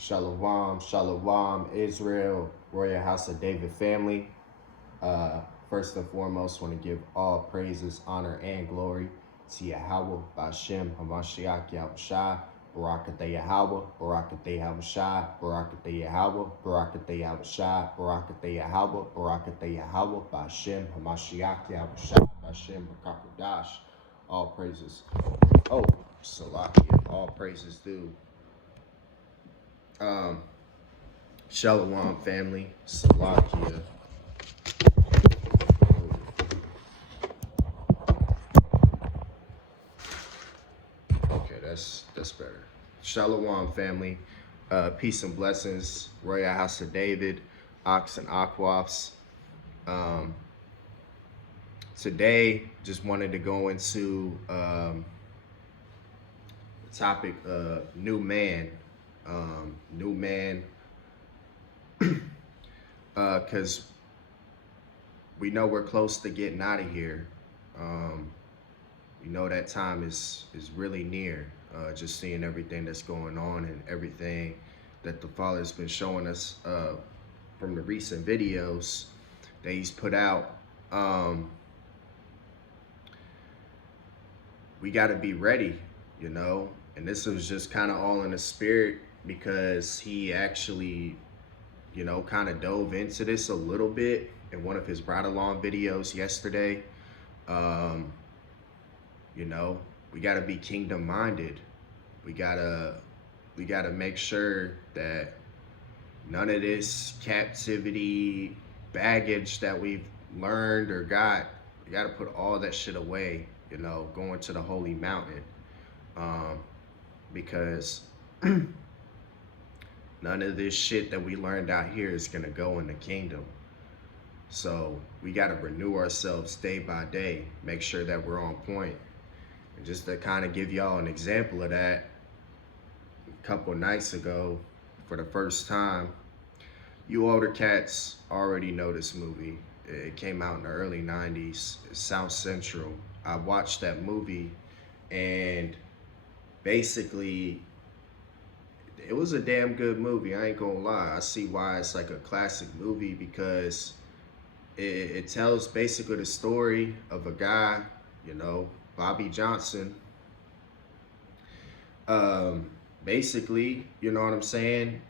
Shalom, shalom, Israel, Royal House of David family. First and foremost, want to give all praises, honor, and glory to Yahweh, Bashem, Hamashiach, Yahushua, Barakateh Yahweh, Barakateh Hamashiach, Barakateh Yahweh, Barakateh Yahushua, Barakateh Yahweh, Barakateh Yahweh, Bashem, Hamashiach, Yahushua, Bashem, Bakakodash. All praises. Oh, Salakia, all praises due. Shalom family, Salakia. Okay, that's better. Shalom family, peace and blessings. Royal House of David, Ox and Aquafs. Today, just wanted to go into the topic of new man. New man, because we know we're close to getting out of here. We know that time is really near. Just seeing everything that's going on and everything that the Father's been showing us from the recent videos that he's put out. We got to be ready, you know. And this was just kind of all in the spirit because he actually, you know, kind of dove into this a little bit in one of his ride-along videos yesterday. You know, we got to be kingdom-minded. We gotta make sure that none of this captivity baggage that we've learned or got, we got to put all that shit away, you know, going to the holy mountain. Because none of this shit that we learned out here is going to go in the kingdom. So we got to renew ourselves day by day, make sure that we're on point. And just to kind of give y'all an example of that, a couple nights ago, for the first time, you older cats already know this movie. It came out in the early 90s, South Central. I watched that movie and basically it was a damn good movie. I ain't gonna lie. I see why it's like a classic movie because it tells basically the story of a guy, you know, Bobby Johnson. Basically, you know what I'm saying?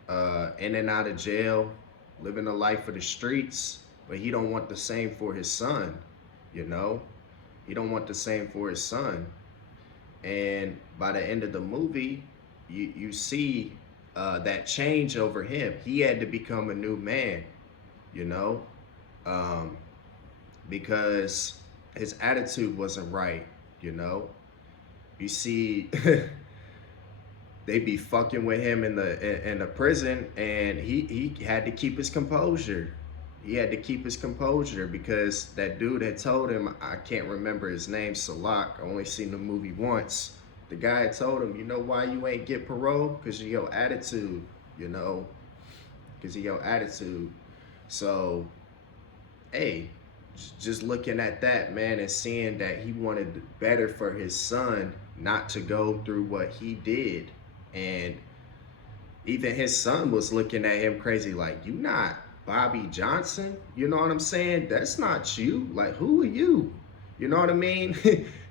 In and out of jail, living a life of the streets, but he don't want the same for his son, you know? He don't want the same for his son. And by the end of the movie, you see that change over him. He had to become a new man, you know, because his attitude wasn't right, you know. You see, they be fucking with him in the prison, and he had to keep his composure. He had to keep his composure because that dude had told him, I can't remember his name, Salak, I only seen the movie once. The guy had told him, you know why you ain't get parole? Because of your attitude, you know? Because of your attitude. So, hey, just looking at that, man, and seeing that he wanted better for his son not to go through what he did. And even his son was looking at him crazy like, you not Bobby Johnson? You know what I'm saying? That's not you. Like, who are you? You know what I mean?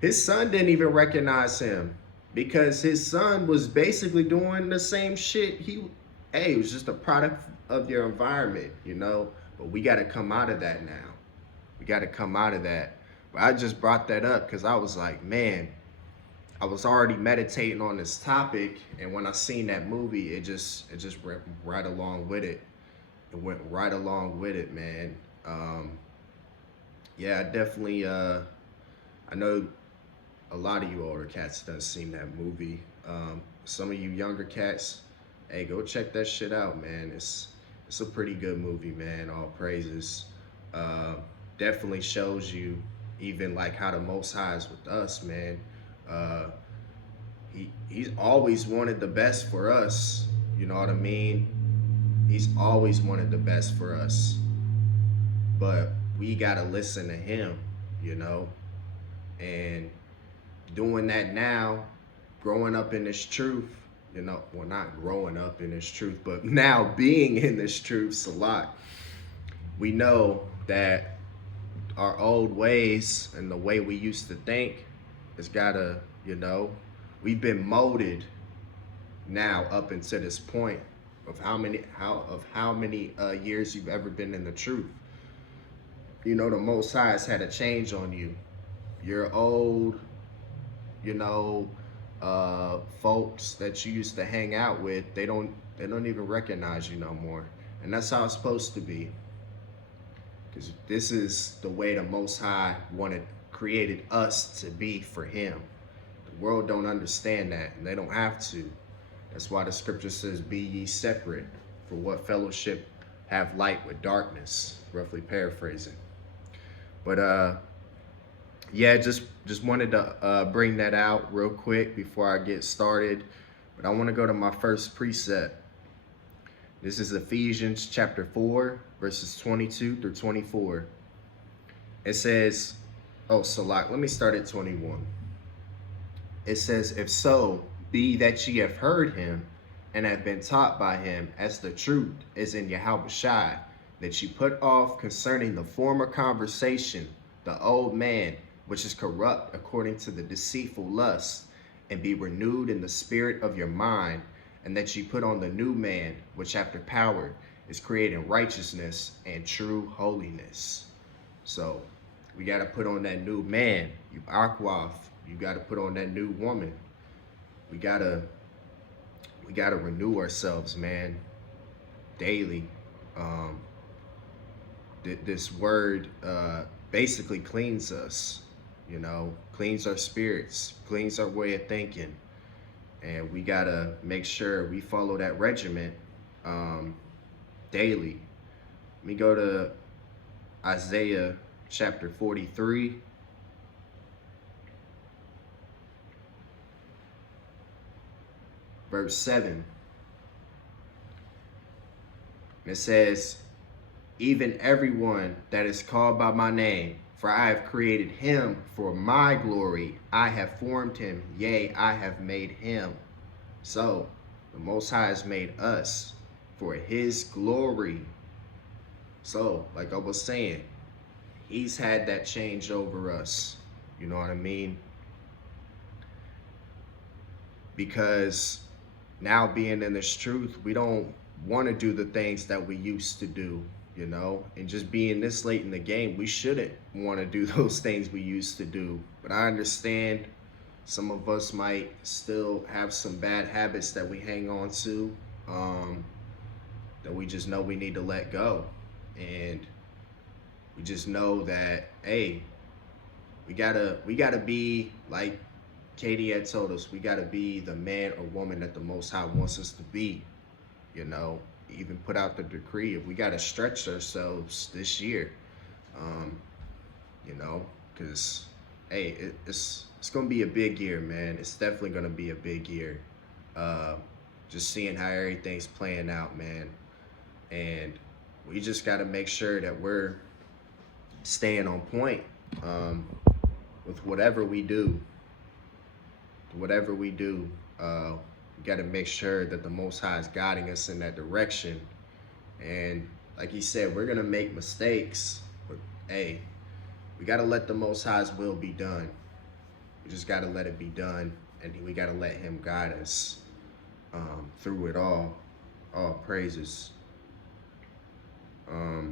His son didn't even recognize him because his son was basically doing the same shit. Hey, it was just a product of your environment, you know? But we got to come out of that now. We got to come out of that. But I just brought that up because I was like, man, I was already meditating on this topic, and when I seen that movie, it just went right along with it. It went right along with it, man. Yeah, I definitely. I know a lot of you older cats done seen that movie. Some of you younger cats, hey, go check that shit out, man. It's a pretty good movie, man. All praises. Definitely shows you even like how the Most High is with us, man. He's always wanted the best for us. You know what I mean? He's always wanted the best for us. But we gotta listen to him, you know? And doing that now, growing up in this truth, you know, well, not growing up in this truth, but now being in this truth, Salak, we know that our old ways and the way we used to think has gotta, you know, we've been molded now up until this point of how many years you've ever been in the truth. You know, the Most High has had a change on you. Your old, you know, folks that you used to hang out with, they don't even recognize you no more, and that's how it's supposed to be. Because this is the way the Most High created us to be for Him. The world don't understand that, and they don't have to. That's why the scripture says, "Be ye separate, for what fellowship have light with darkness?" Roughly paraphrasing. But yeah, just wanted to bring that out real quick before I get started. But I want to go to my first precept. This is Ephesians chapter 4, verses 22 through 24. It says, oh, Salak, let me start at 21. It says, "If so be that ye have heard him, and have been taught by him, as the truth is in Yahushua, that ye put off concerning the former conversation the old man, which is corrupt according to the deceitful lust, and be renewed in the spirit of your mind, and that ye put on the new man, which after power is created in righteousness and true holiness." So we got to put on that new man. You akwaf. You got to put on that new woman. We gotta renew ourselves, man, daily. This word basically cleans us, you know, cleans our spirits, cleans our way of thinking. And we gotta make sure we follow that regimen daily. Let me go to Isaiah chapter 43. Verse 7. And it says, "Even everyone that is called by my name, for I have created him for my glory. I have formed him, yea, I have made him." So the Most High has made us for his glory. So, like I was saying, he's had that change over us. You know what I mean? Because now being in this truth, we don't want to do the things that we used to do, you know, and just being this late in the game, we shouldn't want to do those things we used to do. But I understand some of us might still have some bad habits that we hang on to, that we just know we need to let go. And we just know that, hey, we gotta be like Katie had told us, we gotta be the man or woman that the Most High wants us to be. You know, even put out the decree if we gotta stretch ourselves this year. You know, because hey, it's gonna be a big year, man. It's definitely gonna be a big year. Just seeing how everything's playing out, man, and we just gotta make sure that we're staying on point with whatever we do. Whatever we do, we got to make sure that the Most High is guiding us in that direction. And like he said, we're going to make mistakes, but hey, we got to let the Most High's will be done. We just got to let it be done, and we got to let him guide us through it all. All praises. I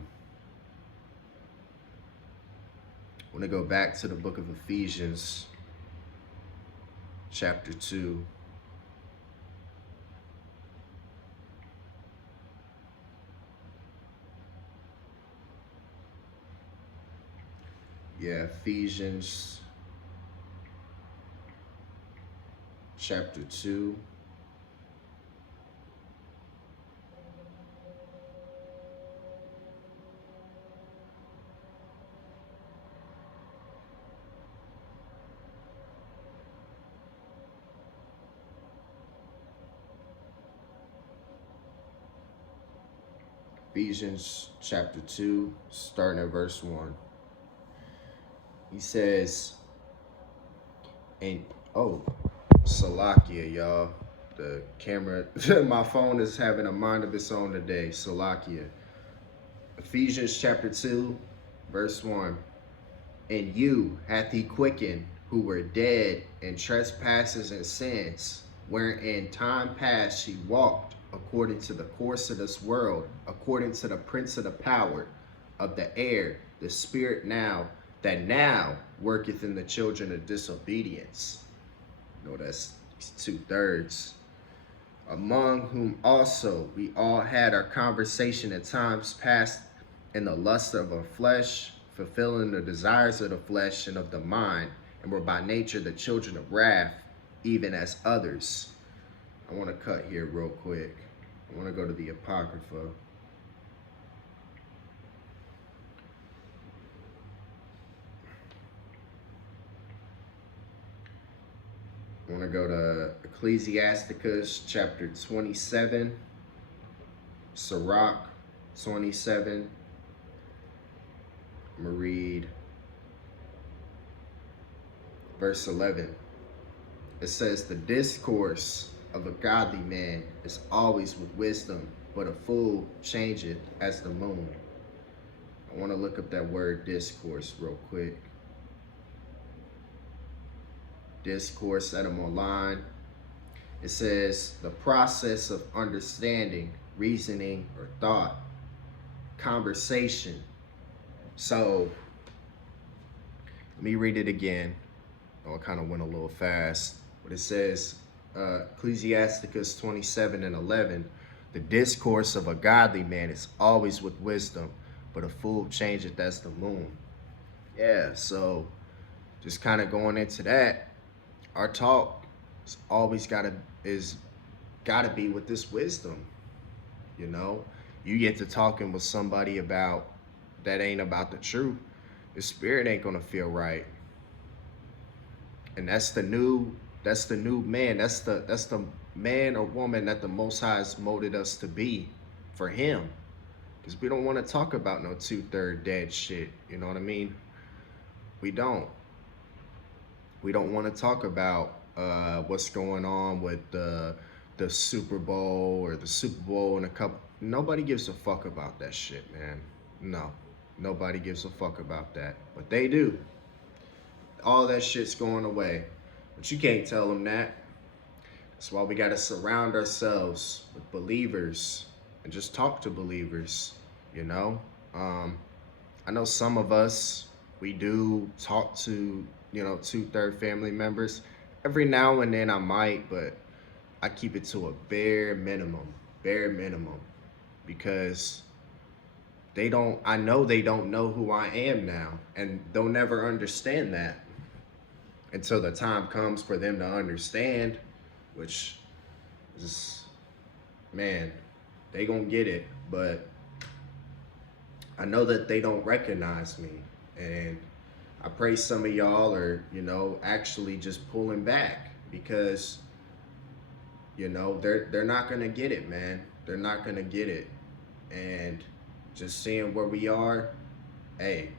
want to go back to the book of Ephesians, chapter 2. Yeah, Ephesians chapter 2. Ephesians chapter 2, starting at verse 1. He says, and oh, Salakia, y'all. The camera, my phone is having a mind of its own today. Salakia. Ephesians chapter 2, verse 1. And you hath he quickened, who were dead in trespasses and sins, wherein time past ye walked according to the course of this world, according to the prince of the power of the air, the spirit that now worketh in the children of disobedience. No, that's 2/3. Among whom also we all had our conversation at times past in the lust of our flesh, fulfilling the desires of the flesh and of the mind, and were by nature the children of wrath, even as others. I want to cut here real quick. I want to go to the Apocrypha. I want to go to Ecclesiasticus chapter 27, Sirach 27. I'm going to read verse 11. It says, the discourse of a godly man is always with wisdom, but a fool changeth as the moon. I want to look up that word discourse real quick. Discourse at them online. It says the process of understanding, reasoning, or thought, conversation. So let me read it again. Oh, I kind of went a little fast, but it says Ecclesiasticus 27:11. The discourse of a godly man is always with wisdom, but a fool changeth as the moon. Yeah, so just kind of going into that. Our talk is always gotta be with this wisdom. You know, you get to talking with somebody about that ain't about the truth, the spirit ain't gonna feel right. And that's the new man. That's the man or woman that the Most High has molded us to be for Him. Because we don't want to talk about no 2/3 dead shit. You know what I mean? We don't. We don't want to talk about what's going on with the Super Bowl or the Super Bowl and a couple. Nobody gives a fuck about that shit, man. No, nobody gives a fuck about that. But they do. All that shit's going away. But you can't tell them that. That's why we got to surround ourselves with believers and just talk to believers, you know? I know some of us, we do talk to, 2/3 family members. Every now and then I might, but I keep it to a bare minimum, because I know they don't know who I am now, and they'll never understand that until the time comes for them to understand, which is, man, they gonna get it, but I know that they don't recognize me, and I pray some of y'all are, actually just pulling back, because, they're not gonna get it, man. They're not gonna get it. And just seeing where we are, hey,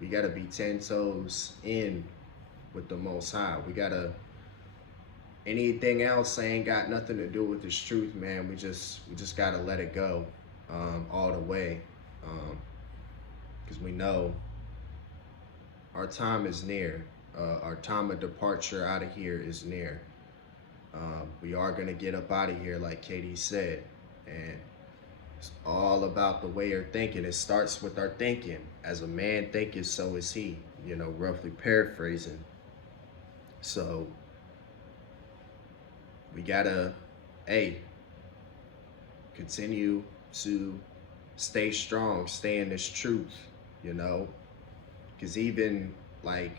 we gotta be 10 toes in with the Most High. Anything else ain't got nothing to do with this truth, man. We just gotta let it go, all the way, because we know our time is near. Our time of departure out of here is near. We are gonna get up out of here, like Katie said, and it's all about the way you're thinking. It starts with our thinking. As a man thinketh, so is he. Roughly paraphrasing. So we gotta, continue to stay strong, stay in this truth, because even like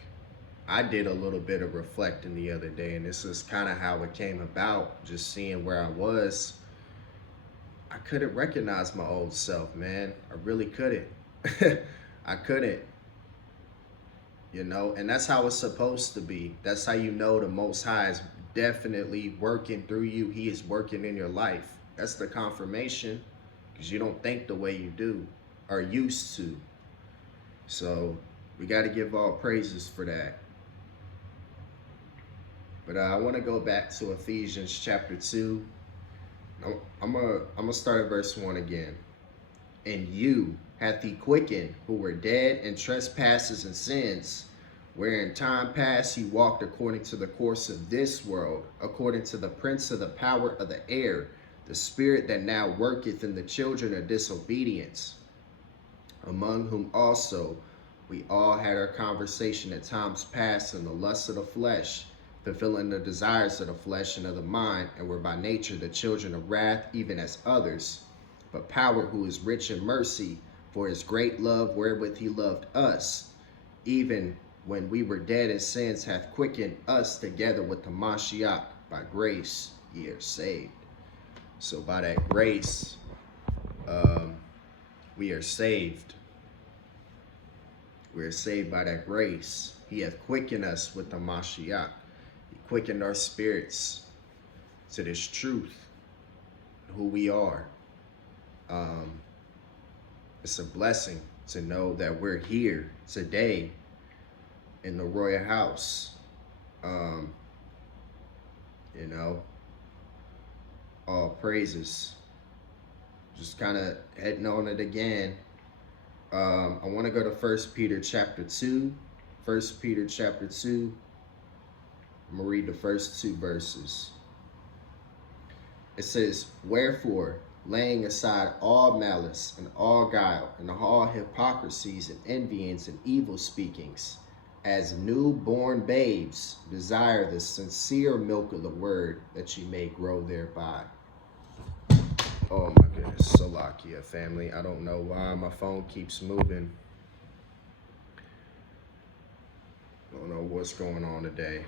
I did a little bit of reflecting the other day, and this is kind of how it came about, just seeing where I was. I couldn't recognize my old self, man. I really couldn't. I couldn't. And that's how it's supposed to be. That's how the Most High is definitely working through you. He is working in your life. That's the confirmation, because you don't think the way you do or used to. So we got to give all praises for that. But I want to go back to Ephesians chapter 2. I'm gonna start at verse 1 again. And you hath he quickened, who were dead in trespasses and sins, where in time past you walked according to the course of this world, according to the prince of the power of the air, the spirit that now worketh in the children of disobedience, among whom also we all had our conversation at times past in the lust of the flesh, fulfilling the desires of the flesh and of the mind, and were by nature the children of wrath, even as others. But power, who is rich in mercy, for his great love wherewith he loved us, even when we were dead in sins, hath quickened us together with the Mashiach. By grace ye are saved. So by that grace, we are saved. We are saved by that grace. He hath quickened us with the Mashiach. He quickened our spirits to this truth, who we are. It's a blessing to know that we're here today in the royal house. You know, all praises. Just kind of heading on it again. I want to go to 1 Peter chapter 2. 1 Peter chapter 2. I'm going to read the first 2 verses. It says, wherefore, laying aside all malice and all guile and all hypocrisies and envyings and evil speakings, as newborn babes, desire the sincere milk of the word, that ye may grow thereby. Oh my goodness, Salakia family. I don't know why my phone keeps moving. I don't know what's going on today.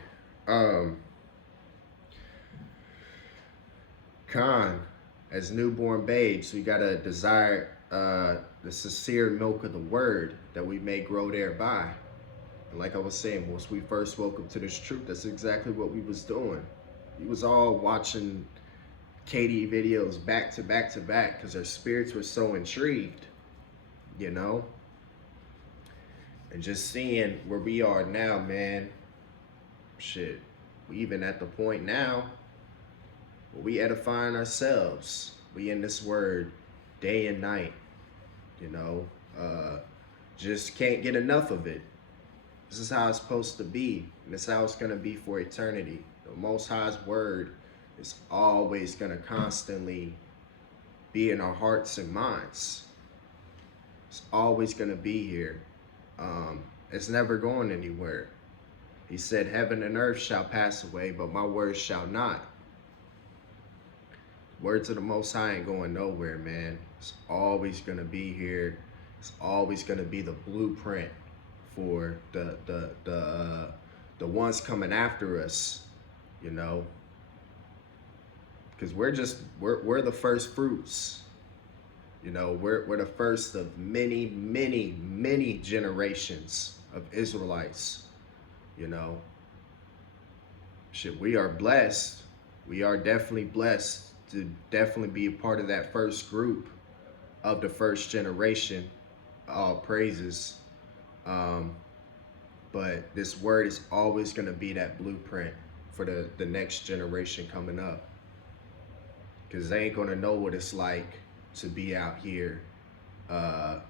As newborn babes, we gotta desire the sincere milk of the word, that we may grow thereby. And like I was saying, once we first woke up to this truth, that's exactly what we was doing. We was all watching KD videos back to back to back because our spirits were so intrigued, you know? And just seeing where we are now, man, shit, we even at the point now where we edifying ourselves. We in this word day and night, you know? Just can't get enough of it. This is how it's supposed to be, and this is how it's going to be for eternity. The Most High's word is always going to constantly be in our hearts and minds. It's always going to be here. It's never going anywhere. He said, heaven and earth shall pass away, but my words shall not. Words of the Most High ain't going nowhere, man. It's always going to be here. It's always going to be the blueprint for the ones coming after us, you know, because we're the first fruits, you know. We're the first of many generations of Israelites, you know. Shit, we are blessed. We are definitely blessed to definitely be a part of that first group of the first generation. All praises. But this word is always going to be that blueprint for the next generation coming up, because they ain't going to know what it's like to be out here and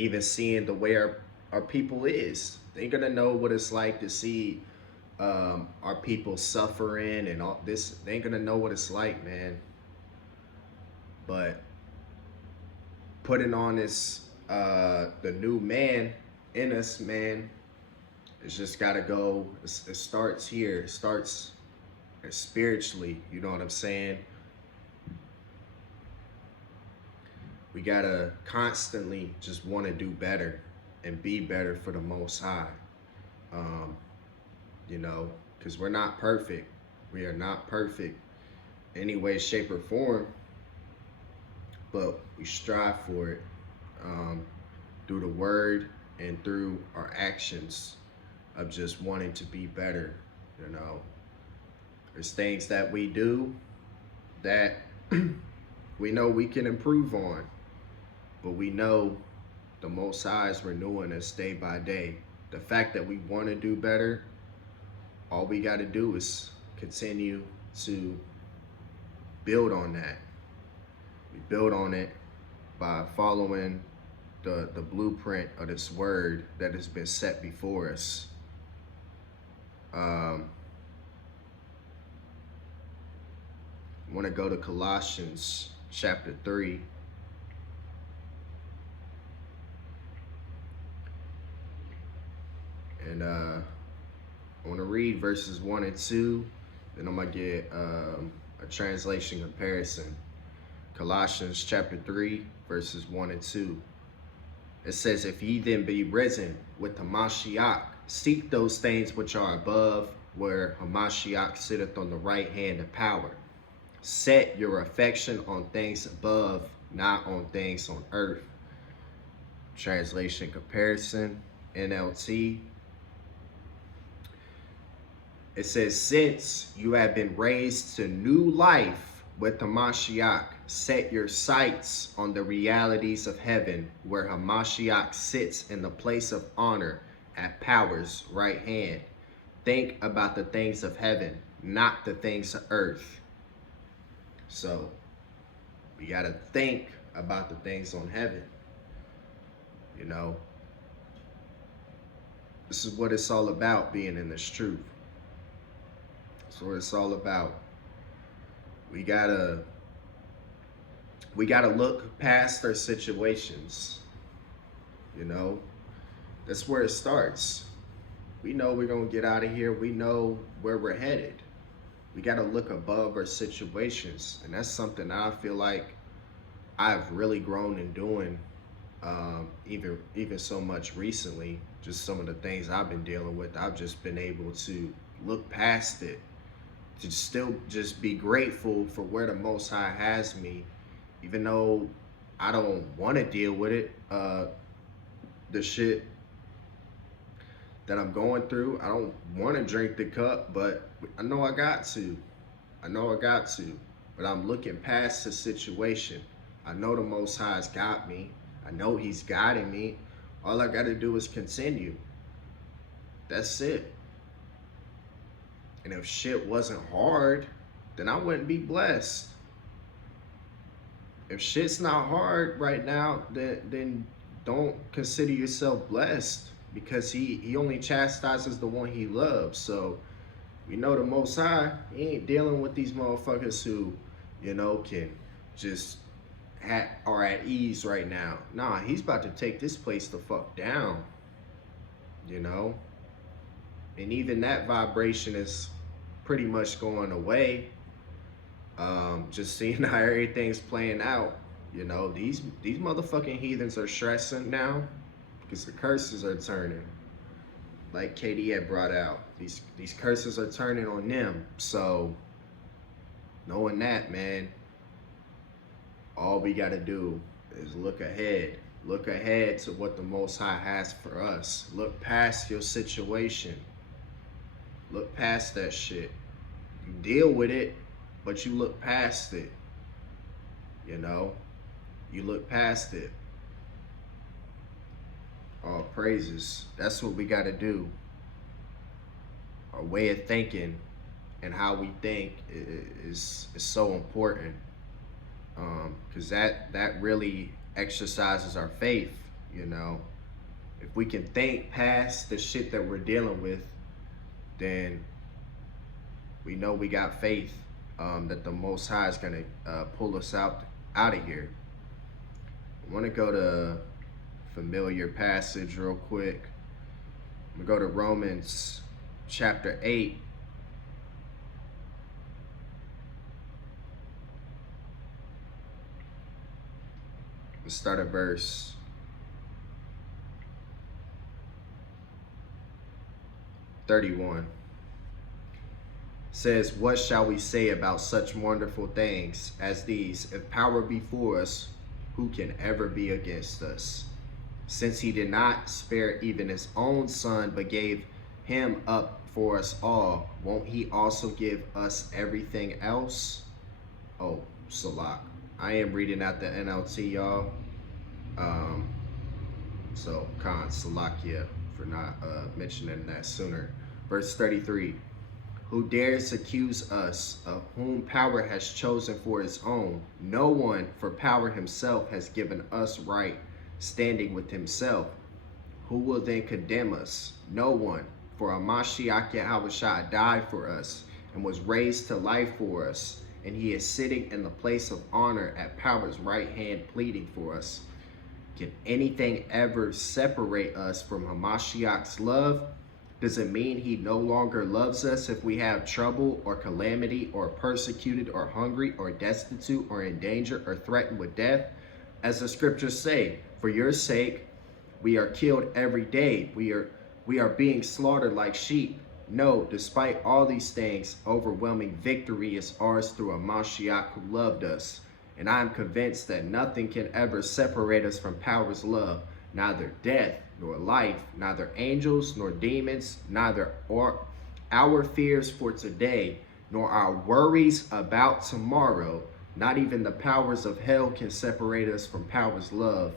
even seeing the way our people is. They ain't going to know what it's like to see our people suffering and all this. They ain't going to know what it's like, man. But putting on this the new man in us, man, it's just gotta go. It starts here. It starts spiritually, you know what I'm saying? We gotta constantly just want to do better and be better for the Most High. You know, because we're not perfect. We are not perfect in any way, shape, or form, but we strive for it through the word and through our actions of just wanting to be better. You know, there's things that we do that we know we can improve on, but we know the Most High is renewing us day by day. The fact that we want to do better, all we got to do is continue to build on that. We build on it by following the blueprint of this word that has been set before us. I want to go to Colossians chapter 3. And I want to read verses 1 and 2. Then I'm going to get a translation comparison. Colossians chapter 3, verses 1 and 2. It says, if ye then be risen with Hamashiach, seek those things which are above, where Hamashiach sitteth on the right hand of power. Set your affection on things above, not on things on earth. Translation comparison, NLT. It says, since you have been raised to new life with Hamashiach, set your sights on the realities of heaven, where Hamashiach sits in the place of honor at power's right hand. Think about the things of heaven, not the things of earth. So we got to think about the things on heaven. You know, this is what it's all about, being in this truth. That's what it's all about. We gotta look past our situations. You know, that's where it starts. We know we're gonna get out of here. We know where we're headed. We gotta look above our situations, and that's something I feel like I've really grown in doing. Even so much recently, just some of the things I've been dealing with, I've just been able to look past it, to still just be grateful for where the Most High has me, even though I don't want to deal with it. The shit that I'm going through, I don't want to drink the cup, but I know I got to. But I'm looking past the situation. I know the Most High's got me. I know He's guiding me. All I got to do is continue. That's it. And if shit wasn't hard, then I wouldn't be blessed. If shit's not hard right now, then don't consider yourself blessed, because he only chastises the one He loves. So we know the Most High, He ain't dealing with these motherfuckers who, you know, can just are at ease right now. Nah, He's about to take this place the fuck down, you know? And even that vibration is pretty much going away. Just seeing how everything's playing out. You know, these motherfucking heathens are stressing now because the curses are turning. Like KD had brought out, these curses are turning on them. So knowing that, man, all we got to do is look ahead. Look ahead to what the Most High has for us. Look past your situation. Look past that shit. You deal with it, but you look past it. You know? You look past it. All praises. That's what we got to do. Our way of thinking and how we think is so important. Because that really exercises our faith, you know. If we can think past the shit that we're dealing with, then we know we got faith that the Most High is going to pull us out of here. I want to go to familiar passage real quick. I'm going to go to Romans chapter 8. Let's start at verse 31. It says, what shall we say about such wonderful things as these? If power be for us, who can ever be against us? Since He did not spare even His own Son, but gave Him up for us all, won't He also give us everything else? Oh, Salak. I am reading out the NLT, y'all. So, Salakia for not mentioning that sooner. Verse 33. Who dares accuse us, of whom power has chosen for its own? No one, for power himself has given us right standing with himself. Who will then condemn us? No one, for Mashiach Yahushua died for us and was raised to life for us, and he is sitting in the place of honor at power's right hand pleading for us. Can anything ever separate us from Hamashiach's love? Does it mean he no longer loves us if we have trouble or calamity or persecuted or hungry or destitute or in danger or threatened with death? As the scriptures say, for your sake we are killed every day. We are being slaughtered like sheep. No, despite all these things, overwhelming victory is ours through a Mashiach who loved us. And I am convinced that nothing can ever separate us from power's love, neither death nor life, neither angels nor demons, neither our fears for today, nor our worries about tomorrow. Not even the powers of hell can separate us from power's love.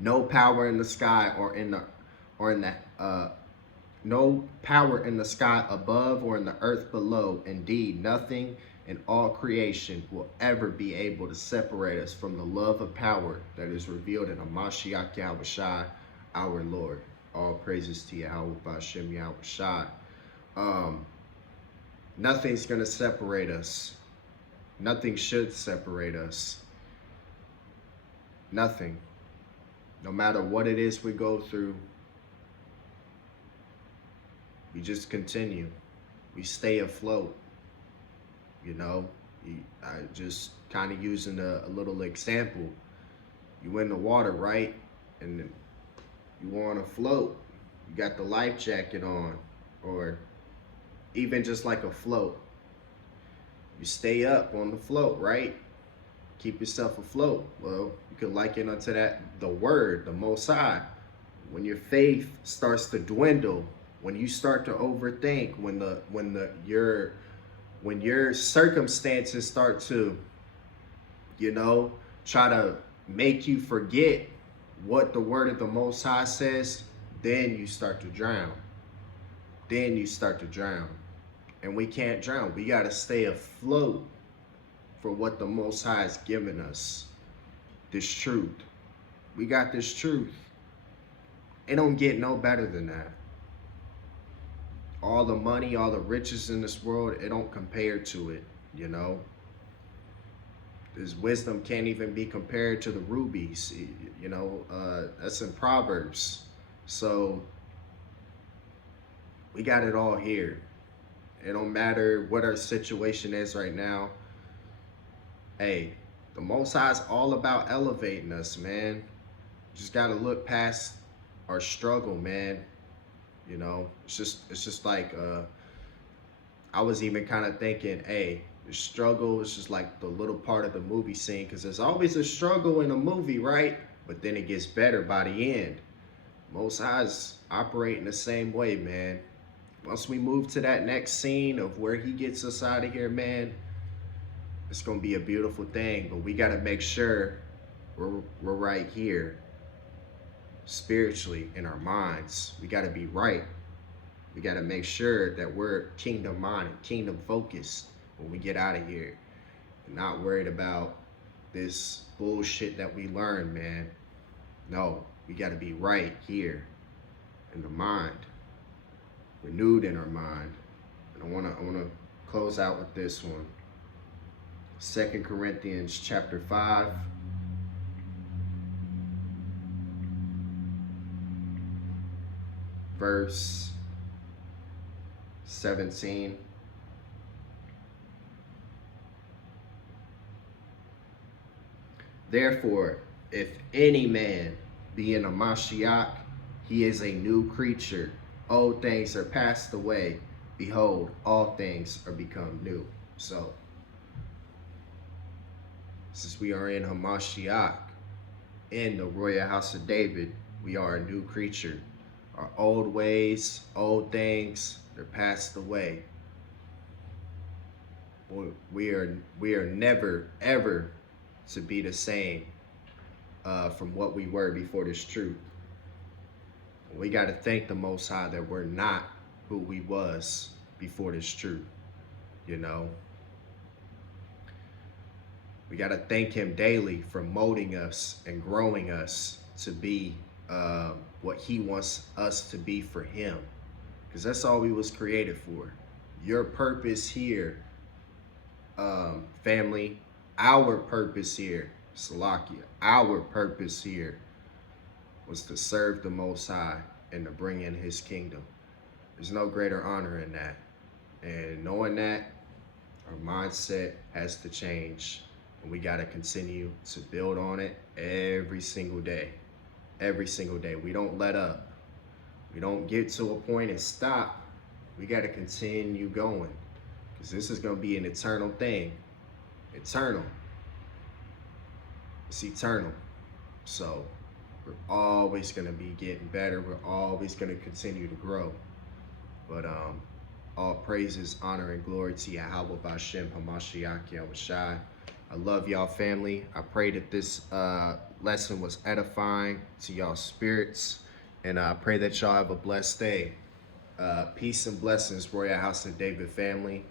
No power in the sky no power in the sky above or in the earth below. Indeed, nothing in all creation will ever be able to separate us from the love of power that is revealed in Hamashiach Yahushua, our Lord. All praises to Yahweh B'Shem Yahushua. Nothing's going to separate us. Nothing should separate us. Nothing. No matter what it is we go through, we just continue. We stay afloat. You know, I just kind of using a little example. You in the water, right? And you want to float. You got the life jacket on, or even just like a float. You stay up on the float, right? Keep yourself afloat. Well, you can liken unto that the word, the Most High. When your faith starts to dwindle, when you start to overthink, when your circumstances start to, try to make you forget what the word of the Most High says, then you start to drown. Then you start to drown. And we can't drown. We got to stay afloat for what the Most High has given us. This truth. We got this truth. It don't get no better than that. All the money, all the riches in this world, it don't compare to it, This wisdom can't even be compared to the rubies, that's in Proverbs. So we got it all here. It don't matter what our situation is right now. Hey, the Most High is all about elevating us, man. Just got to look past our struggle, man. It's just like, I was even kind of thinking, hey, the struggle is just like the little part of the movie scene, because there's always a struggle in a movie, right? But then it gets better by the end. Most High's operating the same way, man. Once we move to that next scene of where he gets us out of here, man, it's going to be a beautiful thing. But we got to make sure we're right here. Spiritually, in our minds, we got to be right. We got to make sure that we're kingdom minded, kingdom focused when we get out of here, and not worried about this bullshit that we learned, man. No, we got to be right here in the mind, renewed in our mind. And I want to close out with this one. 2 Corinthians chapter 5. Verse 17. Therefore, if any man be in a Mashiach, he is a new creature. Old things are passed away. Behold, all things are become new. So, since we are in Hamashiach, in the royal house of David, we are a new creature. Our old ways, old things, they're passed away. We are never, ever to be the same from what we were before this truth. We got to thank the Most High that we're not who we was before this truth, you know. We got to thank him daily for molding us and growing us to be what he wants us to be for him. Because that's all we was created for. Your purpose here, family, our purpose here, Salakia, our purpose here was to serve the Most High and to bring in his kingdom. There's no greater honor in that. And knowing that, our mindset has to change. And we got to continue to build on it every single day. Every single day. We don't let up. We don't get to a point and stop. We got to continue going. Because this is going to be an eternal thing. Eternal. It's eternal. So we're always going to be getting better. We're always going to continue to grow. But all praises, honor, and glory to Yahweh B'Shem Hamashiach Yahushai. I love y'all, family. I pray that this lesson was edifying to y'all spirits. And I pray that y'all have a blessed day. Peace and blessings, Royal House of David family.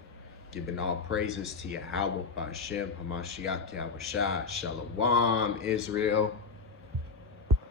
Giving all praises to Yahweh B'Shem Hamashiach Yahushai. Shalom, Israel.